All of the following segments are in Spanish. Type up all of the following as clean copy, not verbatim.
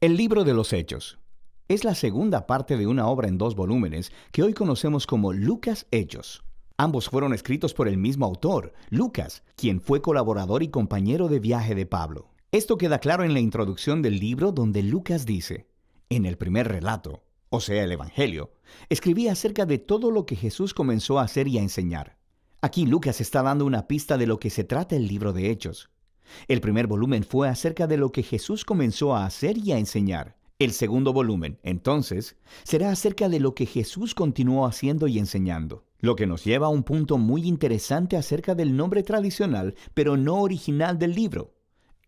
El libro de los Hechos es la segunda parte de una obra en 2 volúmenes que hoy conocemos como Lucas Hechos. Ambos fueron escritos por el mismo autor, Lucas, quien fue colaborador y compañero de viaje de Pablo. Esto queda claro en la introducción del libro, donde Lucas dice: en el primer relato, o sea, el Evangelio, escribí acerca de todo lo que Jesús comenzó a hacer y a enseñar. Aquí Lucas está dando una pista de lo que se trata el libro de Hechos. El primer volumen fue acerca de lo que Jesús comenzó a hacer y a enseñar. El segundo volumen, entonces, será acerca de lo que Jesús continuó haciendo y enseñando. Lo que nos lleva a un punto muy interesante acerca del nombre tradicional, pero no original del libro: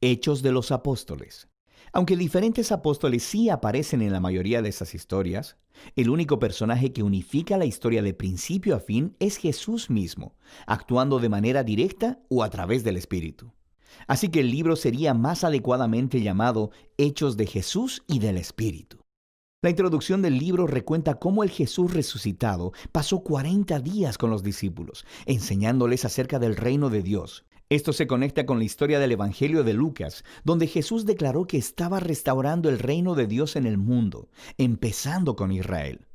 Hechos de los Apóstoles. Aunque diferentes apóstoles sí aparecen en la mayoría de esas historias, el único personaje que unifica la historia de principio a fin es Jesús mismo, actuando de manera directa o a través del Espíritu. Así que el libro sería más adecuadamente llamado Hechos de Jesús y del Espíritu. La introducción del libro recuenta cómo el Jesús resucitado pasó 40 días con los discípulos, enseñándoles acerca del reino de Dios. Esto se conecta con la historia del Evangelio de Lucas, donde Jesús declaró que estaba restaurando el reino de Dios en el mundo, empezando con Israel.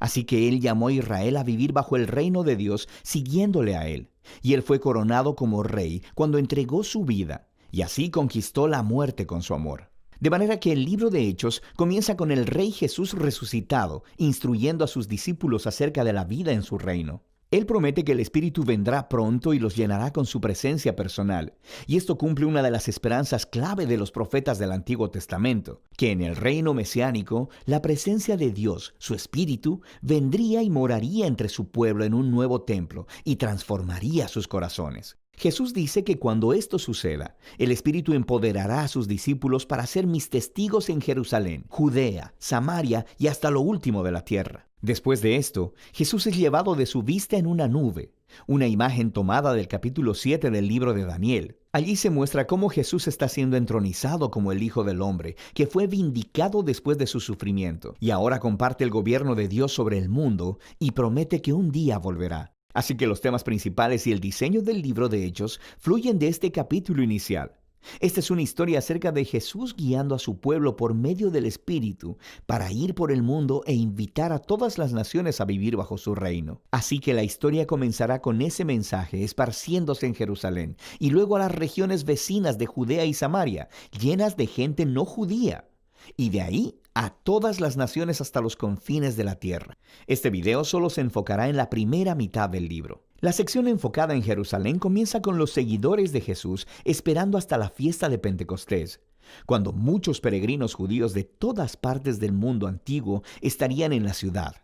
Así que él llamó a Israel a vivir bajo el reino de Dios, siguiéndole a él. Y él fue coronado como rey cuando entregó su vida, y así conquistó la muerte con su amor. De manera que el libro de Hechos comienza con el Rey Jesús resucitado, instruyendo a sus discípulos acerca de la vida en su reino. Él promete que el Espíritu vendrá pronto y los llenará con su presencia personal. Y esto cumple una de las esperanzas clave de los profetas del Antiguo Testamento, que en el reino mesiánico, la presencia de Dios, su Espíritu, vendría y moraría entre su pueblo en un nuevo templo y transformaría sus corazones. Jesús dice que cuando esto suceda, el Espíritu empoderará a sus discípulos para ser mis testigos en Jerusalén, Judea, Samaria y hasta lo último de la tierra. Después de esto, Jesús es llevado de su vista en una nube, una imagen tomada del capítulo 7 del libro de Daniel. Allí se muestra cómo Jesús está siendo entronizado como el Hijo del Hombre, que fue vindicado después de su sufrimiento, y ahora comparte el gobierno de Dios sobre el mundo y promete que un día volverá. Así que los temas principales y el diseño del libro de Hechos fluyen de este capítulo inicial. Esta es una historia acerca de Jesús guiando a su pueblo por medio del Espíritu para ir por el mundo e invitar a todas las naciones a vivir bajo su reino. Así que la historia comenzará con ese mensaje esparciéndose en Jerusalén y luego a las regiones vecinas de Judea y Samaria, llenas de gente no judía. Y de ahí a todas las naciones hasta los confines de la tierra. Este video solo se enfocará en la primera mitad del libro. La sección enfocada en Jerusalén comienza con los seguidores de Jesús esperando hasta la fiesta de Pentecostés, cuando muchos peregrinos judíos de todas partes del mundo antiguo estarían en la ciudad.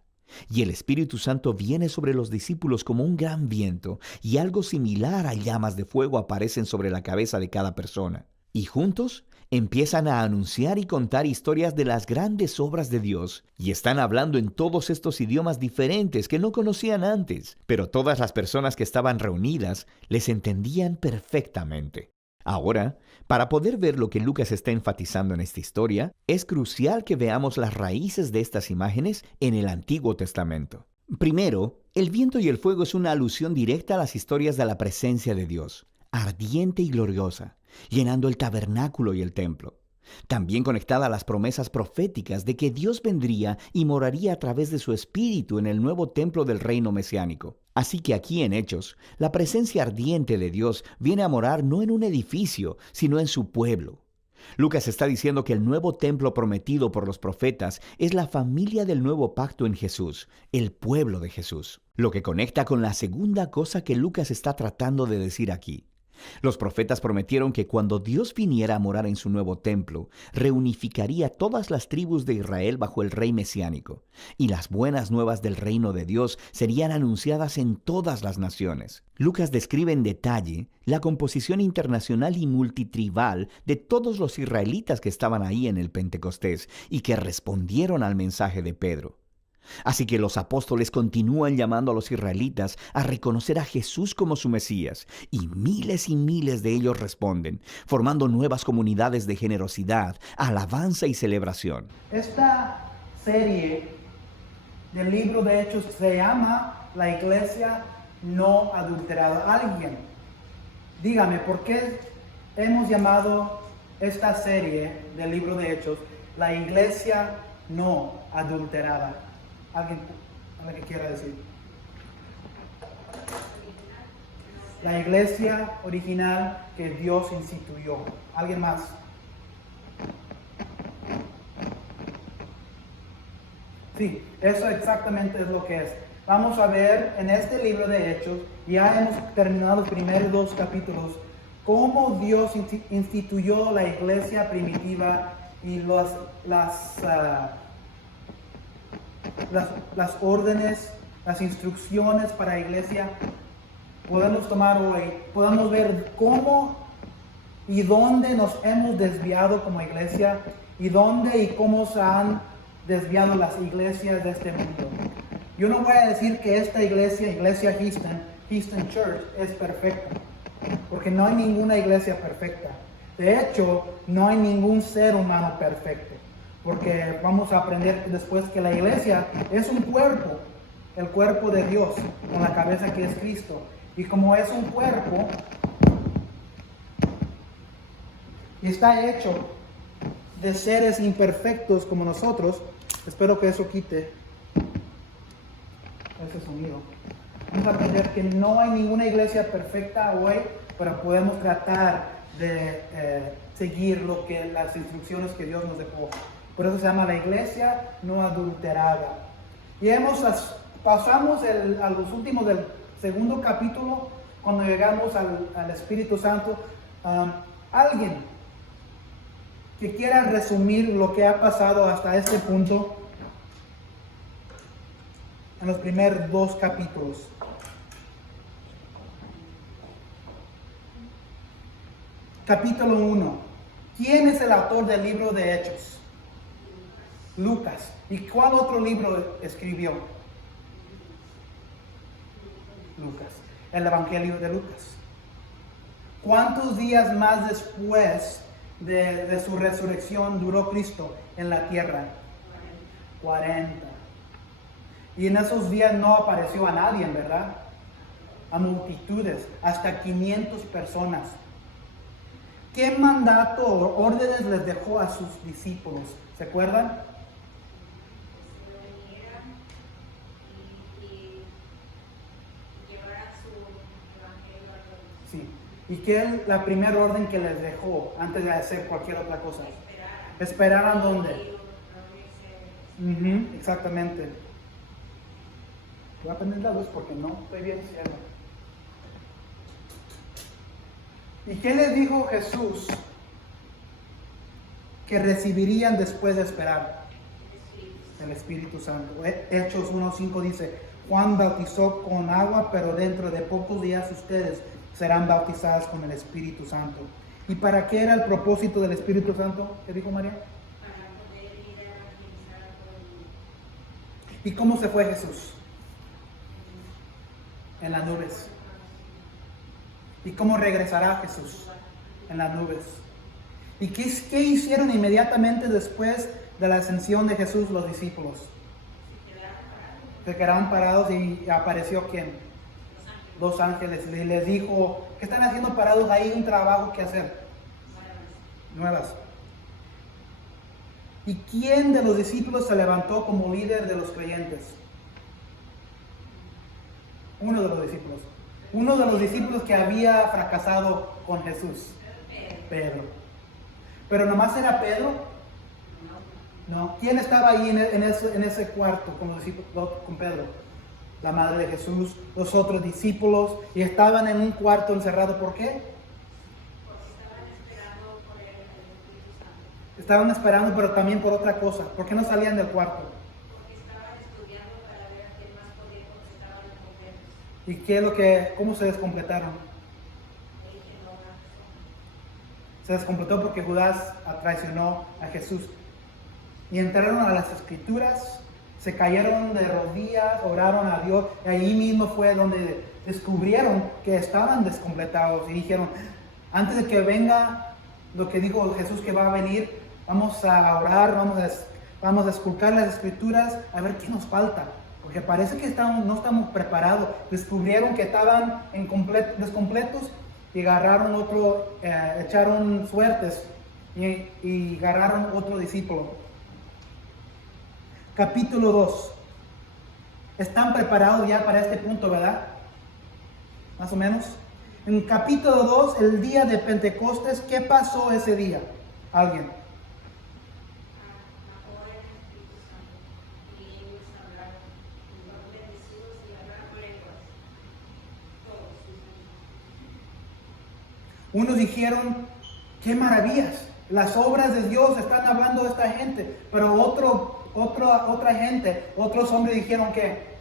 Y el Espíritu Santo viene sobre los discípulos como un gran viento, y algo similar a llamas de fuego aparecen sobre la cabeza de cada persona. Y juntos empiezan a anunciar y contar historias de las grandes obras de Dios, y están hablando en todos estos idiomas diferentes que no conocían antes, pero todas las personas que estaban reunidas les entendían perfectamente. Ahora, para poder ver lo que Lucas está enfatizando en esta historia, es crucial que veamos las raíces de estas imágenes en el Antiguo Testamento. Primero, el viento y el fuego es una alusión directa a las historias de la presencia de Dios, ardiente y gloriosa, llenando el tabernáculo y el templo. También conectada a las promesas proféticas de que Dios vendría y moraría a través de su Espíritu en el nuevo templo del reino mesiánico. Así que aquí en Hechos, la presencia ardiente de Dios viene a morar no en un edificio, sino en su pueblo. Lucas está diciendo que el nuevo templo prometido por los profetas es la familia del nuevo pacto en Jesús, el pueblo de Jesús. Lo que conecta con la segunda cosa que Lucas está tratando de decir aquí. Los profetas prometieron que cuando Dios viniera a morar en su nuevo templo, reunificaría todas las tribus de Israel bajo el rey mesiánico, y las buenas nuevas del reino de Dios serían anunciadas en todas las naciones. Lucas describe en detalle la composición internacional y multitribal de todos los israelitas que estaban ahí en el Pentecostés y que respondieron al mensaje de Pedro. Así que los apóstoles continúan llamando a los israelitas a reconocer a Jesús como su Mesías, y miles de ellos responden, formando nuevas comunidades de generosidad, alabanza y celebración. Esta serie del libro de Hechos se llama La Iglesia No Adulterada. Alguien, dígame, ¿por qué hemos llamado esta serie del libro de Hechos la iglesia no adulterada. ¿Alguien que quiera decir? La iglesia original que Dios instituyó. ¿Alguien más? Sí, eso exactamente es lo que es. Vamos a ver en este libro de Hechos, ya hemos terminado los primeros 2 capítulos, cómo Dios instituyó la iglesia primitiva y las órdenes, las instrucciones para la iglesia. Podemos tomar hoy, podemos ver cómo y dónde nos hemos desviado como iglesia y dónde y cómo se han desviado las iglesias de este mundo. Yo no voy a decir que esta iglesia Houston Church, es perfecta, porque no hay ninguna iglesia perfecta. De hecho, no hay ningún ser humano perfecto, porque vamos a aprender después que la iglesia es un cuerpo, el cuerpo de Dios, con la cabeza que es Cristo. Y como es un cuerpo, y está hecho de seres imperfectos como nosotros, espero que eso quite ese sonido. Vamos a aprender que no hay ninguna iglesia perfecta hoy, pero podemos tratar de seguir las instrucciones que Dios nos dejó. Por eso se llama la iglesia no adulterada. Y pasamos a los últimos del segundo capítulo, cuando llegamos al Espíritu Santo. Alguien que quiera resumir lo que ha pasado hasta este punto en los primeros 2 capítulos. Capítulo 1. ¿Quién es el autor del libro de Hechos? Lucas. ¿Y cuál otro libro escribió? Lucas. El Evangelio de Lucas. ¿Cuántos días más después de su resurrección duró Cristo en la tierra? 40. Y en esos días no apareció a nadie, ¿verdad? A multitudes, hasta 500 personas. ¿Qué mandato o órdenes les dejó a sus discípulos? ¿Se acuerdan? Sí. ¿Y qué es la primera orden que les dejó antes de hacer cualquier otra cosa? ¿Esperaran dónde? Exactamente. Voy a prender la luz porque no estoy bien ciego. ¿Y qué les dijo Jesús que recibirían después de esperar? El Espíritu Santo. Hechos 1:5 dice: Juan bautizó con agua, pero dentro de pocos días ustedes serán bautizados con el Espíritu Santo. ¿Y para qué era el propósito del Espíritu Santo? ¿Qué dijo María? Para poder ir a evangelizar a todo el mundo. ¿Y cómo se fue Jesús? En las nubes. ¿Y cómo regresará Jesús? En las nubes. ¿Y qué hicieron inmediatamente después de la ascensión de Jesús los discípulos? Se quedaron parados y apareció ¿quién? Los ángeles. Y les dijo: ¿qué están haciendo parados? Hay un trabajo que hacer. Nuevas. ¿Y quién de los discípulos se levantó como líder de los creyentes? Uno de los discípulos. Uno de los discípulos que había fracasado con Jesús. Pedro. ¿Pero nomás era Pedro? No. ¿Quién estaba ahí en ese cuarto con los discípulos, con Pedro? La madre de Jesús, los otros discípulos, y estaban en un cuarto encerrado. ¿Por qué? Porque estaban esperando por el Espíritu Santo. Estaban esperando, pero también por otra cosa. ¿Por qué no salían del cuarto? Porque estaban estudiando para ver a quién más podía contestar los completos. ¿Y cómo se descompletaron? Le dije no a una persona. Se descompletó porque Judas traicionó a Jesús. Y entraron a las Escrituras, se cayeron de rodillas, oraron a Dios, y ahí mismo fue donde descubrieron que estaban descompletados y dijeron: antes de que venga lo que dijo Jesús que va a venir, vamos a orar, vamos a esculcar las Escrituras a ver qué nos falta, porque parece que no estamos preparados. Descubrieron que estaban descompletos y agarraron echaron suertes y agarraron otro discípulo. capítulo 2. ¿Están preparados ya para este punto, verdad? Más o menos. En capítulo 2, el día de Pentecostés, ¿qué pasó ese día? ¿Alguien? Ahora el Espíritu Santo, y ellos hablaron, y fueron bendecidos y hablaron lenguas. Todos. Unos dijeron, qué maravillas, las obras de Dios están hablando de esta gente. Pero otra gente, otros hombres dijeron que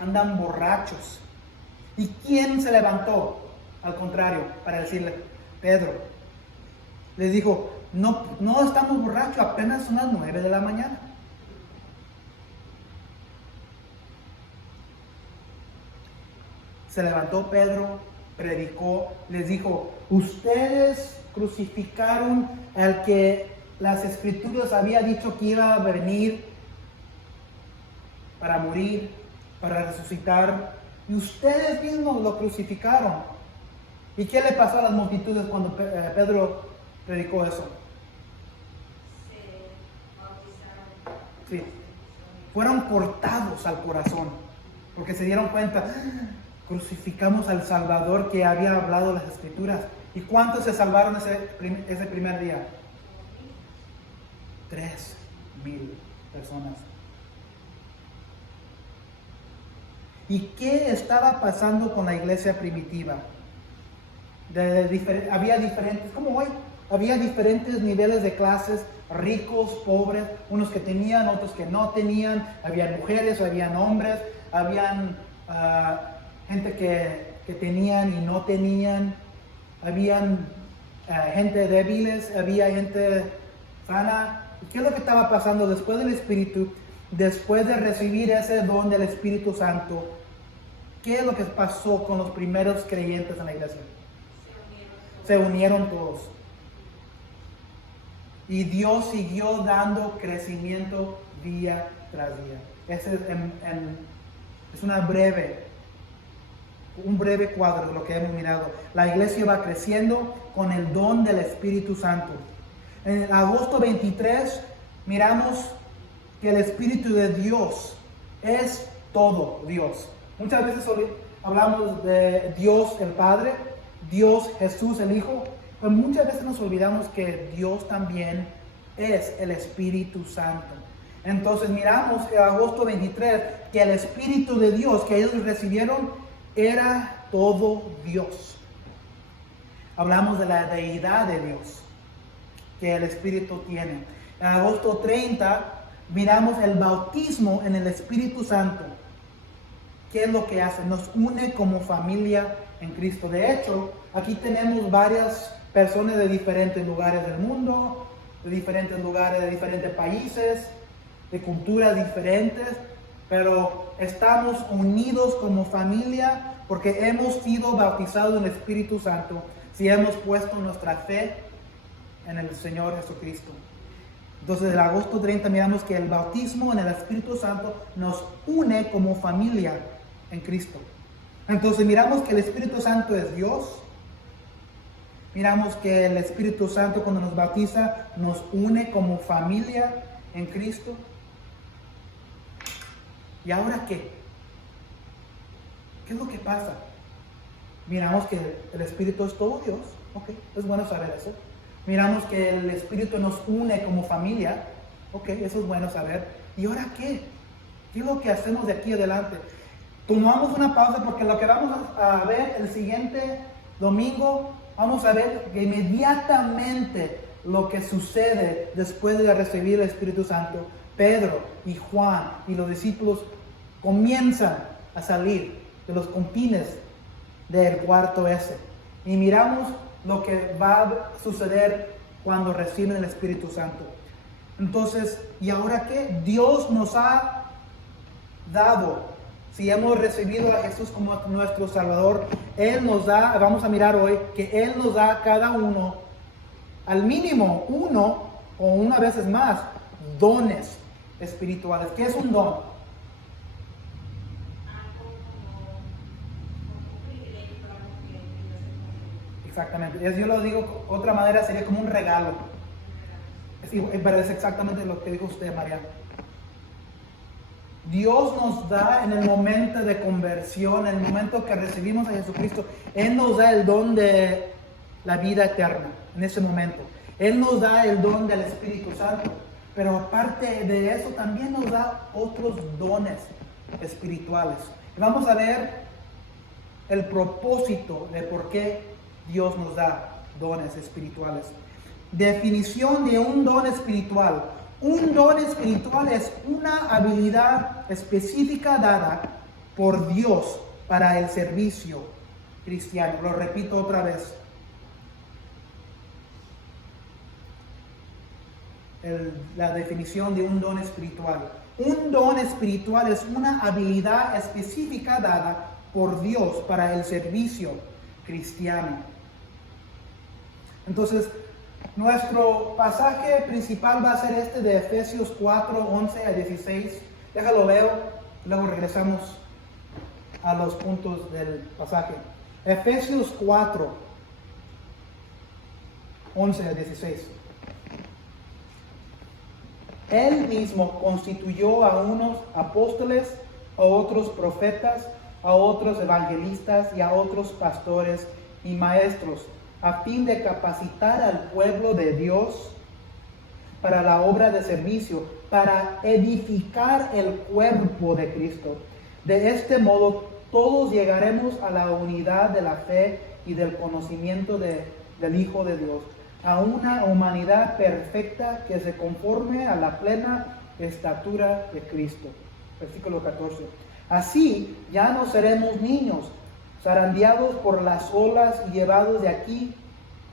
andan borrachos. ¿Y quién se levantó? Al contrario, para decirle, Pedro, les dijo, no estamos borrachos, apenas son las 9 de la mañana. Se levantó Pedro, predicó, les dijo, ustedes crucificaron al que las escrituras había dicho que iba a venir para morir, para resucitar, y ustedes mismos lo crucificaron. ¿Y qué le pasó a las multitudes cuando Pedro predicó eso? Se bautizaron. Sí, fueron cortados al corazón, porque se dieron cuenta, crucificamos al Salvador que había hablado las escrituras. ¿Y cuántos se salvaron ese primer día? 3,000 personas. ¿Y qué estaba pasando con la iglesia primitiva? Había diferentes, como hoy, había diferentes niveles de clases, ricos, pobres, unos que tenían, otros que no tenían, habían mujeres, habían hombres, habían gente que tenían y no tenían, habían gente débiles, había gente sana. ¿Y qué es lo que estaba pasando después del Espíritu? Después de recibir ese don del Espíritu Santo, ¿qué es lo que pasó con los primeros creyentes en la iglesia? Se unieron todos. Y Dios siguió dando crecimiento día tras día. Ese es un breve cuadro de lo que hemos mirado. La iglesia va creciendo con el don del Espíritu Santo. En agosto 23 miramos que el Espíritu de Dios es todo Dios. Muchas veces hablamos de Dios el Padre, Dios Jesús el Hijo, pero muchas veces nos olvidamos que Dios también es el Espíritu Santo. Entonces miramos en agosto 23 que el Espíritu de Dios que ellos recibieron era todo Dios. Hablamos de la deidad de Dios que el Espíritu tiene. En agosto 30 miramos el bautismo en el Espíritu Santo. ¿Qué es lo que hace? Nos une como familia en Cristo. De hecho, aquí tenemos varias personas de diferentes lugares del mundo, de diferentes lugares, de diferentes países, de culturas diferentes, pero estamos unidos como familia porque hemos sido bautizados en el Espíritu Santo si hemos puesto nuestra fe en el Señor Jesucristo. Entonces, en agosto 30 miramos que el bautismo en el Espíritu Santo nos une como familia en Cristo. Entonces, miramos que el Espíritu Santo es Dios. Miramos que el Espíritu Santo cuando nos bautiza nos une como familia en Cristo. ¿Y ahora qué? ¿Qué es lo que pasa? Miramos que el Espíritu es todo Dios. Ok, es bueno saber eso. Miramos que el Espíritu nos une como familia. Ok, eso es bueno saber. ¿Y ahora qué? ¿Qué es lo que hacemos de aquí adelante? Tomamos una pausa porque lo que vamos a ver el siguiente domingo, vamos a ver que inmediatamente lo que sucede después de recibir el Espíritu Santo. Pedro y Juan y los discípulos comienzan a salir de los confines del cuarto ese. Y miramos lo que va a suceder cuando reciben el Espíritu Santo. Entonces, ¿y ahora qué? Dios nos ha dado, si hemos recibido a Jesús como nuestro Salvador, Él nos da, vamos a mirar hoy, que Él nos da a cada uno, al mínimo uno o una vez más, dones espirituales. ¿Qué es un don? Algo como un privilegio para los que Dios escoge. Exactamente. Yo lo digo, otra manera sería como un regalo. Pero es exactamente lo que dijo usted, María. Dios nos da en el momento de conversión, en el momento que recibimos a Jesucristo, Él nos da el don de la vida eterna, en ese momento. Él nos da el don del Espíritu Santo, pero aparte de eso también nos da otros dones espirituales. Vamos a ver el propósito de por qué Dios nos da dones espirituales. Definición de un don espiritual. Un don espiritual es una habilidad específica dada por Dios para el servicio cristiano. Lo repito otra vez. La definición de un don espiritual. Un don espiritual es una habilidad específica dada por Dios para el servicio cristiano. Entonces, nuestro pasaje principal va a ser este de Efesios 4, 11 a 16. Déjalo leo, luego regresamos a los puntos del pasaje. Efesios 4, 11 a 16. Él mismo constituyó a unos apóstoles, a otros profetas, a otros evangelistas y a otros pastores y maestros, a fin de capacitar al pueblo de Dios para la obra de servicio, para edificar el cuerpo de Cristo. De este modo, todos llegaremos a la unidad de la fe y del conocimiento del Hijo de Dios, a una humanidad perfecta que se conforme a la plena estatura de Cristo. Versículo 14. Así ya no seremos niños, zarandeados por las olas y llevados de aquí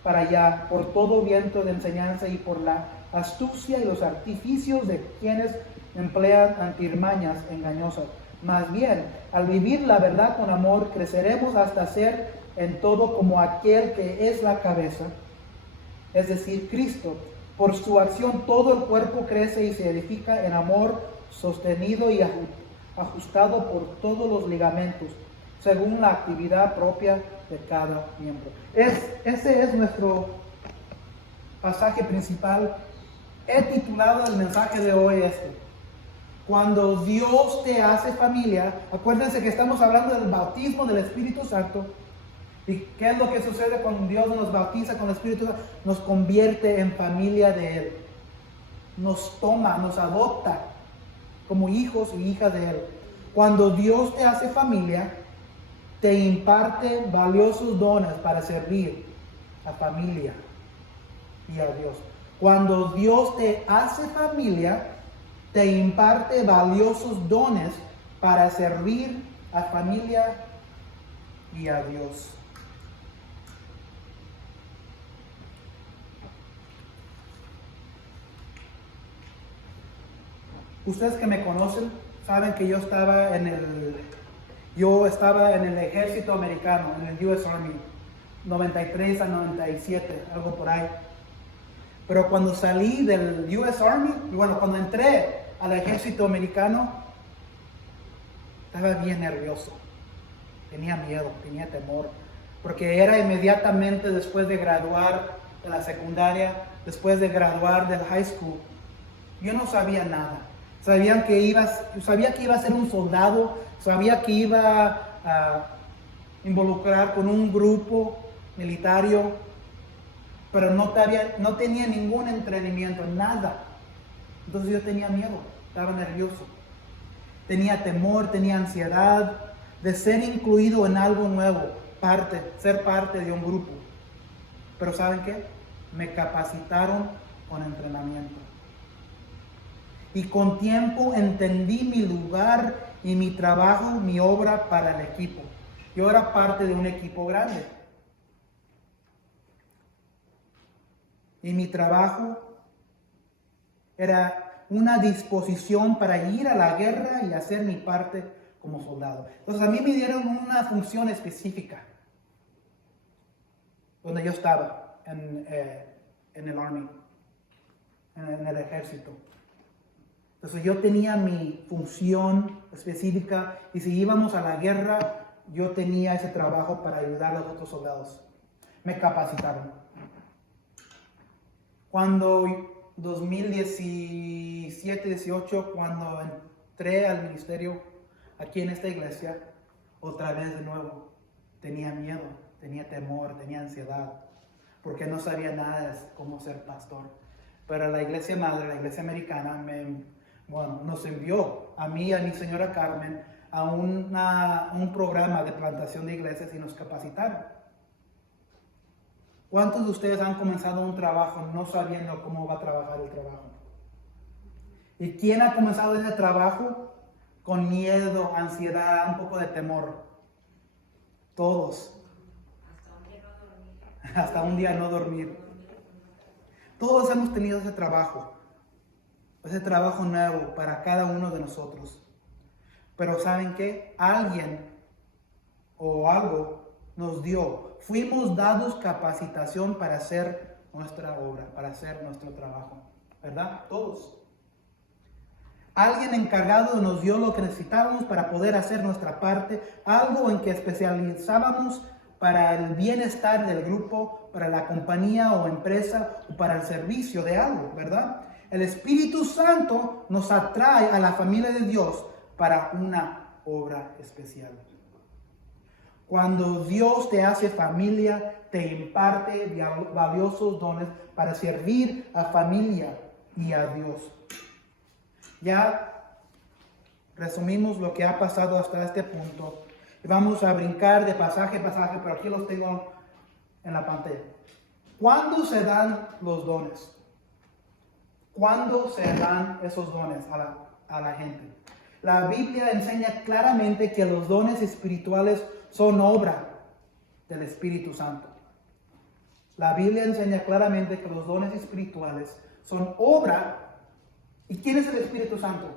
para allá por todo viento de enseñanza y por la astucia y los artificios de quienes emplean artimañas engañosas. Más bien, al vivir la verdad con amor, creceremos hasta ser en todo como aquel que es la cabeza, es decir, Cristo. Por su acción todo el cuerpo crece y se edifica en amor, sostenido y ajustado por todos los ligamentos, según la actividad propia de cada miembro. Ese es nuestro pasaje principal. He titulado el mensaje de hoy cuando Dios te hace familia. Acuérdense que estamos hablando del bautismo del Espíritu Santo. ¿Y qué es lo que sucede cuando Dios nos bautiza con el Espíritu Santo? Nos convierte en familia de Él. Nos toma, nos adopta como hijos y hijas de Él. Cuando Dios te hace familia, te imparte valiosos dones para servir a familia y a Dios. Cuando Dios te hace familia, te imparte valiosos dones para servir a familia y a Dios. Ustedes que me conocen saben que yo estaba en el ejército americano, en el US Army, 93 a 97, algo por ahí. Pero cuando salí del US Army, cuando entré al ejército americano, estaba bien nervioso. Tenía miedo, tenía temor, porque era inmediatamente después de graduar de la secundaria, después de graduar del high school. Yo no sabía nada. Sabía que iba a ser un soldado, sabía que iba a involucrar con un grupo militario, pero no tenía ningún entrenamiento, nada. Entonces yo tenía miedo, estaba nervioso. Tenía temor, tenía ansiedad de ser incluido en algo nuevo, ser parte de un grupo. Pero ¿saben qué? Me capacitaron con entrenamiento. Y con tiempo entendí mi lugar y mi trabajo, mi obra para el equipo. Yo era parte de un equipo grande. Y mi trabajo era una disposición para ir a la guerra y hacer mi parte como soldado. Entonces a mí me dieron una función específica donde yo estaba en el Army, en el ejército. Entonces yo tenía mi función específica y si íbamos a la guerra, yo tenía ese trabajo para ayudar a los otros soldados. Me capacitaron. Cuando 2017-18, cuando entré al ministerio aquí en esta iglesia, otra vez de nuevo, tenía miedo, tenía temor, tenía ansiedad, porque no sabía nada de cómo ser pastor. Pero la iglesia madre, la iglesia americana, nos envió a mí y a mi señora Carmen a un programa de plantación de iglesias y nos capacitaron. ¿Cuántos de ustedes han comenzado un trabajo no sabiendo cómo va a trabajar el trabajo? ¿Y quién ha comenzado ese trabajo con miedo, ansiedad, un poco de temor? Todos. Hasta un día no dormir. Todos hemos tenido ese trabajo nuevo para cada uno de nosotros. Pero ¿saben qué? Alguien o algo nos dio. Fuimos dados capacitación para hacer nuestra obra, para hacer nuestro trabajo. ¿Verdad? Todos. Alguien encargado nos dio lo que necesitábamos para poder hacer nuestra parte, algo en que especializábamos para el bienestar del grupo, para la compañía o empresa o para el servicio de algo, ¿verdad? El Espíritu Santo nos atrae a la familia de Dios para una obra especial. Cuando Dios te hace familia, te imparte valiosos dones para servir a familia y a Dios. Ya resumimos lo que ha pasado hasta este punto. Y vamos a brincar de pasaje a pasaje, pero aquí los tengo en la pantalla. ¿Cuándo se dan los dones? ¿Cuándo se dan esos dones a la gente? La Biblia enseña claramente que los dones espirituales son obra del Espíritu Santo. La Biblia enseña claramente que los dones espirituales son obra. ¿Y quién es el Espíritu Santo?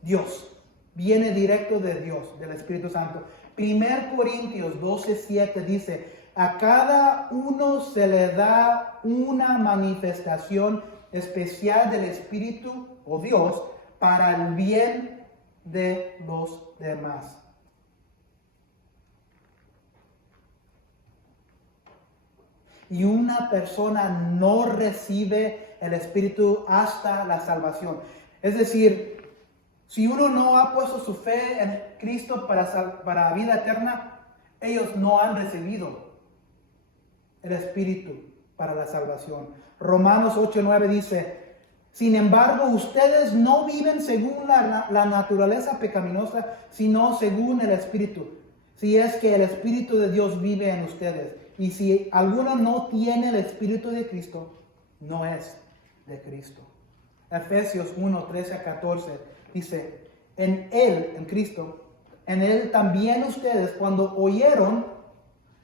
Dios. Viene directo de Dios, del Espíritu Santo. 1 Corintios 12:7 dice: a cada uno se le da una manifestación especial del Espíritu o Dios para el bien de los demás. Y una persona no recibe el Espíritu hasta la salvación. Es decir, si uno no ha puesto su fe en Cristo para vida eterna, ellos no han recibido el Espíritu para la salvación. Romanos 8:9 dice: sin embargo, ustedes no viven según la naturaleza pecaminosa, sino según el Espíritu. Si es que el Espíritu de Dios vive en ustedes. Y si alguno no tiene el Espíritu de Cristo, no es de Cristo. Efesios 1:13-14 dice: en Él, en Cristo, en Él también ustedes cuando oyeron,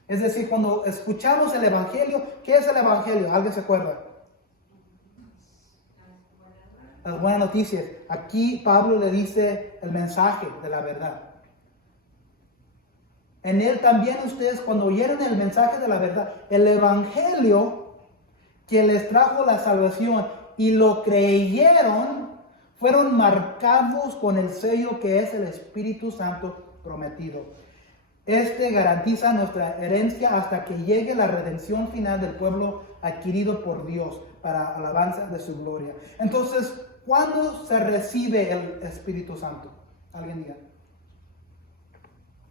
es decir, cuando escuchamos el Evangelio. ¿Qué es el Evangelio? ¿Alguien se acuerda? Las buenas noticias. Aquí Pablo le dice el mensaje de la verdad. En Él también ustedes cuando oyeron el mensaje de la verdad, el Evangelio que les trajo la salvación y lo creyeron, fueron marcados con el sello que es el Espíritu Santo prometido. Este garantiza nuestra herencia hasta que llegue la redención final del pueblo adquirido por Dios para alabanza de su gloria. Entonces, ¿cuándo se recibe el Espíritu Santo? ¿Alguien diga?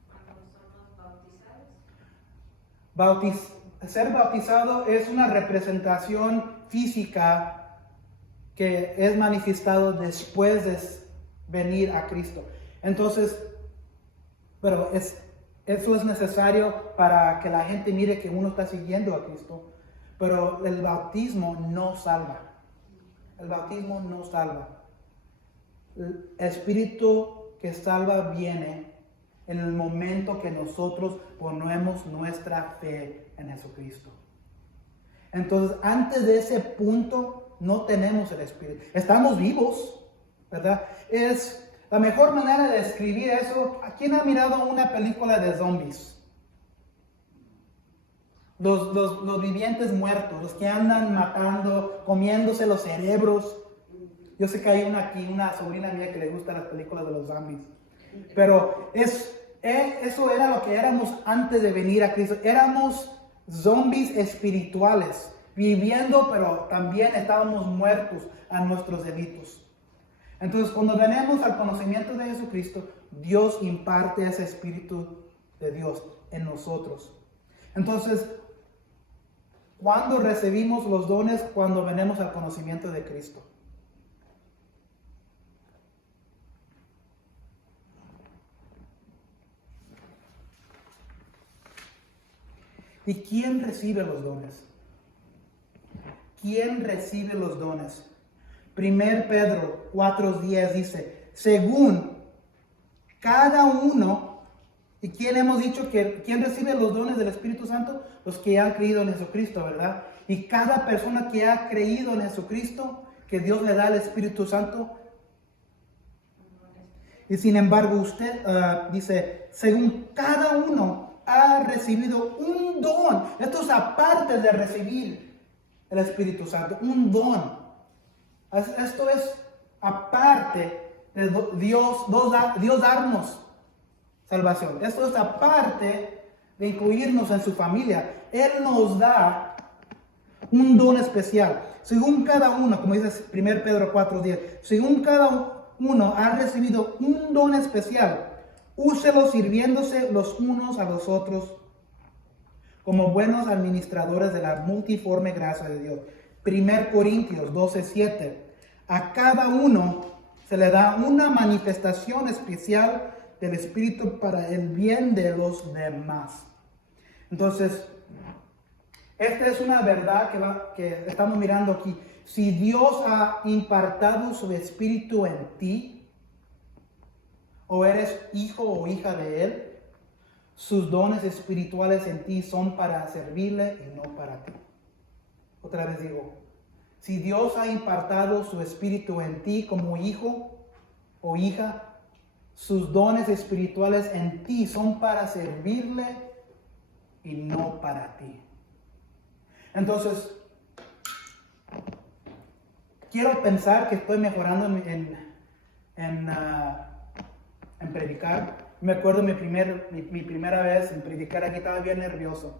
Cuando somos bautizados. Ser bautizado es una representación física que es manifestado después de venir a Cristo. Entonces, pero eso es necesario para que la gente mire que uno está siguiendo a Cristo. Pero el bautismo no salva. El bautismo no salva. El Espíritu que salva viene en el momento que nosotros ponemos nuestra fe en Jesucristo. Entonces, antes de ese punto, no tenemos el Espíritu. Estamos vivos, ¿verdad? Es la mejor manera de describir eso. ¿Quién ha mirado una película de zombies? Los vivientes muertos, los que andan matando, comiéndose los cerebros. Yo sé que hay una sobrina mía que le gusta las películas de los zombies. Pero eso era lo que éramos antes de venir a Cristo. Éramos zombies espirituales, viviendo, pero también estábamos muertos a nuestros delitos. Entonces, cuando venimos al conocimiento de Jesucristo, Dios imparte ese Espíritu de Dios en nosotros. Entonces, ¿cuándo recibimos los dones? Cuando venimos al conocimiento de Cristo. ¿Y quién recibe los dones? ¿Quién recibe los dones? 1 Pedro 4:10 dice, según cada uno, ¿y quién hemos dicho que quién recibe los dones del Espíritu Santo? Los que han creído en Jesucristo, ¿verdad? Y cada persona que ha creído en Jesucristo, que Dios le da el Espíritu Santo. Y sin embargo, usted dice, según cada uno ha recibido un don. Esto es aparte de recibir el Espíritu Santo, un don. Esto es aparte de Dios darnos salvación. Esto es aparte de incluirnos en su familia. Él nos da un don especial. Según cada uno, como dice 1 Pedro 4:10, según cada uno ha recibido un don especial, úselo sirviéndose los unos a los otros como buenos administradores de la multiforme gracia de Dios. 1 Corintios 12:7. A cada uno se le da una manifestación especial del Espíritu para el bien de los demás. Entonces, esta es una verdad que estamos mirando aquí. Si Dios ha impartido su Espíritu en ti, o eres hijo o hija de Él, sus dones espirituales en ti son para servirle y no para ti. Otra vez digo, si Dios ha impartido su Espíritu en ti como hijo o hija, sus dones espirituales en ti son para servirle y no para ti. Entonces, quiero pensar que estoy mejorando en predicar. Me acuerdo mi primera vez en predicar aquí, estaba bien nervioso.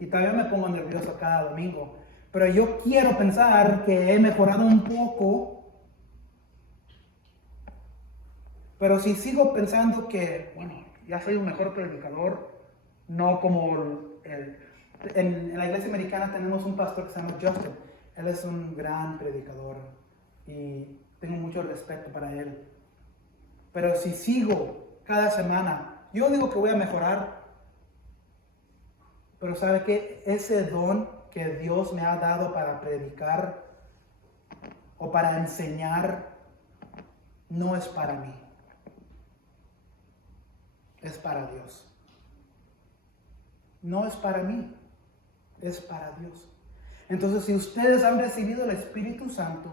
Y todavía me pongo nervioso cada domingo. Pero yo quiero pensar que he mejorado un poco. Pero si sigo pensando que, bueno, ya soy un mejor predicador, no como en la iglesia americana tenemos un pastor que se llama Justin. Él es un gran predicador y tengo mucho respeto para él. Pero si sigo cada semana, yo digo que voy a mejorar. Pero ¿sabe qué? Ese don que Dios me ha dado para predicar o para enseñar no es para mí. Es para Dios. No es para mí, es para Dios. Entonces, si ustedes han recibido el Espíritu Santo,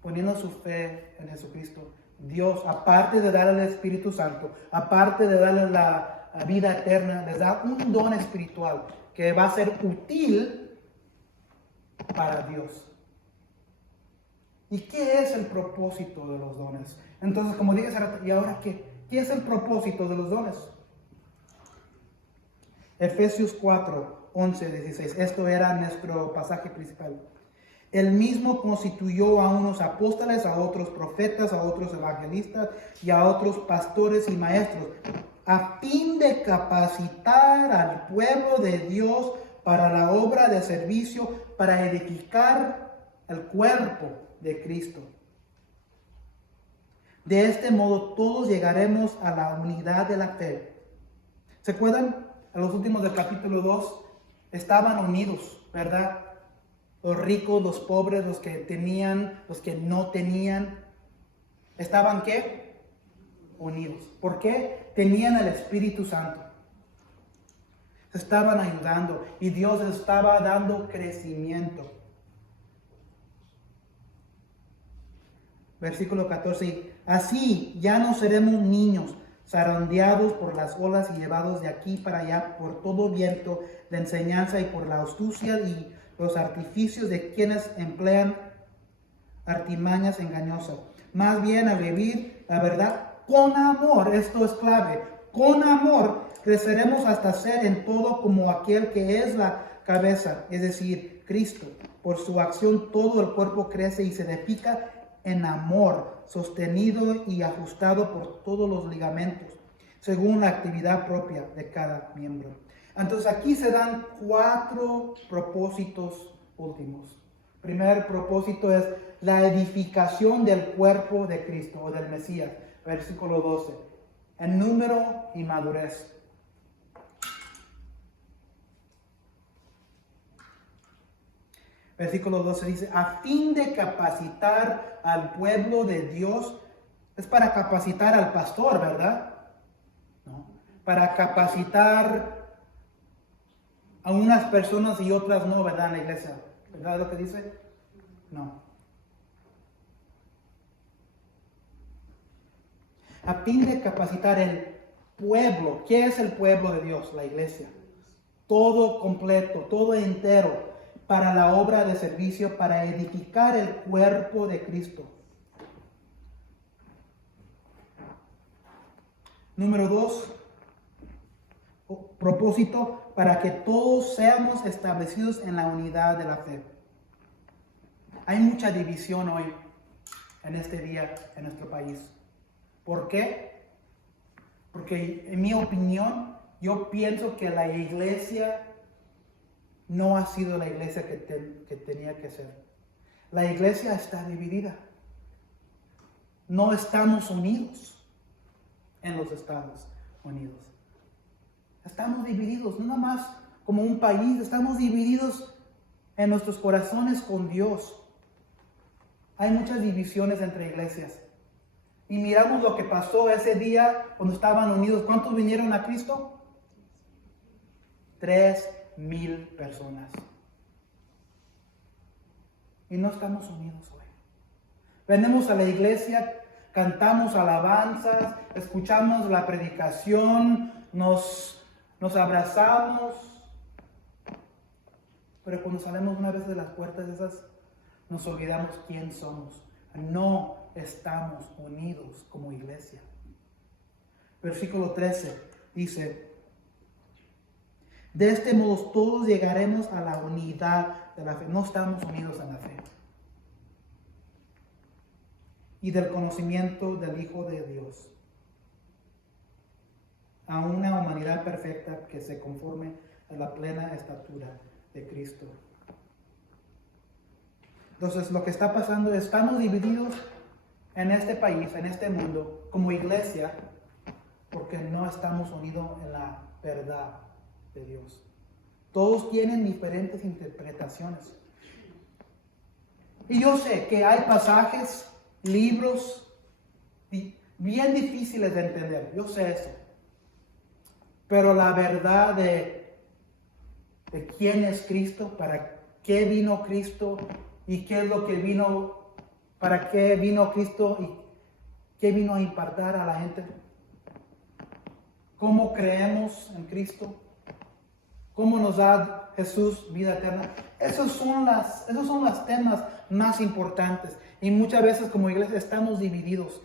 poniendo su fe en Jesucristo, Dios, aparte de darle el Espíritu Santo, aparte de darle la vida eterna, les da un don espiritual que va a ser útil para Dios. ¿Y qué es el propósito de los dones? Entonces, como dije, ¿y ahora qué? ¿Qué es el propósito de los dones? Efesios 4, 11, 16. Esto era nuestro pasaje principal. Él mismo constituyó a unos apóstoles, a otros profetas, a otros evangelistas y a otros pastores y maestros, a fin de capacitar al pueblo de Dios para la obra de servicio, para edificar el cuerpo de Cristo. De este modo todos llegaremos a la unidad de la fe. ¿Se acuerdan? A los últimos del capítulo 2 estaban unidos, ¿verdad? Los ricos, los pobres, los que tenían, los que no tenían. ¿Estaban qué? Unidos. ¿Por qué? Tenían el Espíritu Santo. Se estaban ayudando y Dios les estaba dando crecimiento. Versículo 14. Así ya no seremos niños, zarandeados por las olas y llevados de aquí para allá por todo viento de enseñanza y por la astucia y los artificios de quienes emplean artimañas engañosas. Más bien a vivir la verdad con amor. Esto es clave. Con amor creceremos hasta ser en todo como aquel que es la cabeza, es decir, Cristo. Por su acción todo el cuerpo crece y se edifica en amor, sostenido y ajustado por todos los ligamentos, según la actividad propia de cada miembro. Entonces aquí se dan 4 propósitos últimos. Primer propósito es la edificación del cuerpo de Cristo o del Mesías, versículo 12, en número y madurez. Versículo 12 dice, a fin de capacitar al pueblo de Dios, es para capacitar al pastor, ¿verdad? ¿No? Para capacitar a unas personas y otras no, ¿verdad? En la iglesia, ¿verdad lo que dice? No. A fin de capacitar el pueblo. ¿Qué es el pueblo de Dios? La iglesia. Todo completo, todo entero, para la obra de servicio, para edificar el cuerpo de Cristo. Número 2, propósito, para que todos seamos establecidos en la unidad de la fe. Hay mucha división hoy, en este día, en nuestro país. ¿Por qué? Porque en mi opinión, yo pienso que la iglesia no ha sido la iglesia que tenía que ser. La iglesia está dividida. No estamos unidos en los Estados Unidos. Estamos divididos, no nada más como un país, estamos divididos en nuestros corazones con Dios. Hay muchas divisiones entre iglesias. Y miramos lo que pasó ese día cuando estaban unidos. ¿Cuántos vinieron a Cristo? 3,000 personas. Y no estamos unidos hoy. Venimos a la iglesia, cantamos alabanzas, escuchamos la predicación, nos abrazamos. Pero cuando salimos una vez de las puertas esas, nos olvidamos quién somos. No estamos unidos como iglesia. Versículo 13 dice, de este modo todos llegaremos a la unidad de la fe. No estamos unidos en la fe. Y del conocimiento del Hijo de Dios. A una humanidad perfecta que se conforme a la plena estatura de Cristo. Entonces lo que está pasando es, estamos divididos en este país, en este mundo, como iglesia, porque no estamos unidos en la verdad de Dios. Todos tienen diferentes interpretaciones. Y yo sé que hay pasajes, libros, bien difíciles de entender. Yo sé eso. Pero la verdad de quién es Cristo, para qué vino Cristo, y qué es lo que vino, para qué vino Cristo y qué vino a impartir a la gente. ¿Cómo creemos en Cristo? ¿Cómo nos da Jesús vida eterna? Esos son los temas más importantes. Y muchas veces como iglesia estamos divididos.